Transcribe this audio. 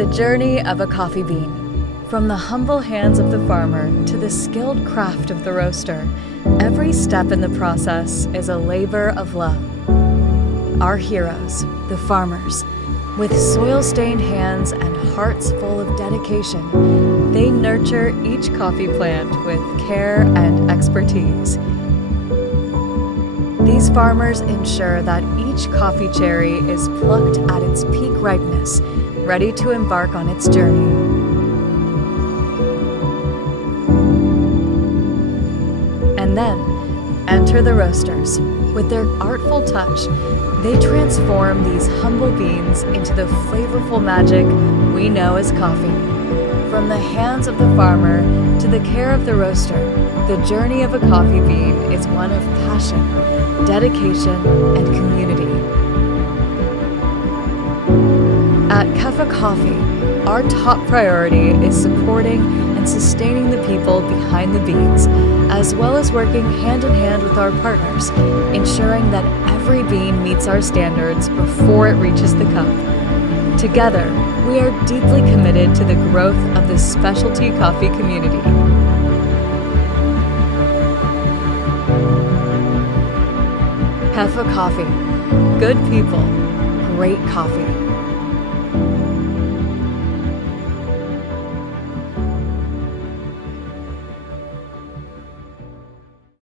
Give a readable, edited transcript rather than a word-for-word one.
The journey of a coffee bean. From the humble hands of the farmer to the skilled craft of the roaster, every step in the process is a labor of love. Our heroes, the farmers, with soil-stained hands and hearts full of dedication, they nurture each coffee plant with care and expertise. These farmers ensure that each coffee cherry is plucked at its peak ripeness, ready to embark on its journey. And then, enter the roasters. With their artful touch, they transform these humble beans into the flavorful magic we know as coffee. From the hands of the farmer to the care of the roaster, the journey of a coffee bean is one of passion, dedication, and community. At Keffa Coffee, our top priority is supporting and sustaining the people behind the beans, as well as working hand in hand with our partners, ensuring that every bean meets our standards before it reaches the cup. Together, we are deeply committed to the growth of the specialty coffee community. Keffa Coffee. Good people, great coffee.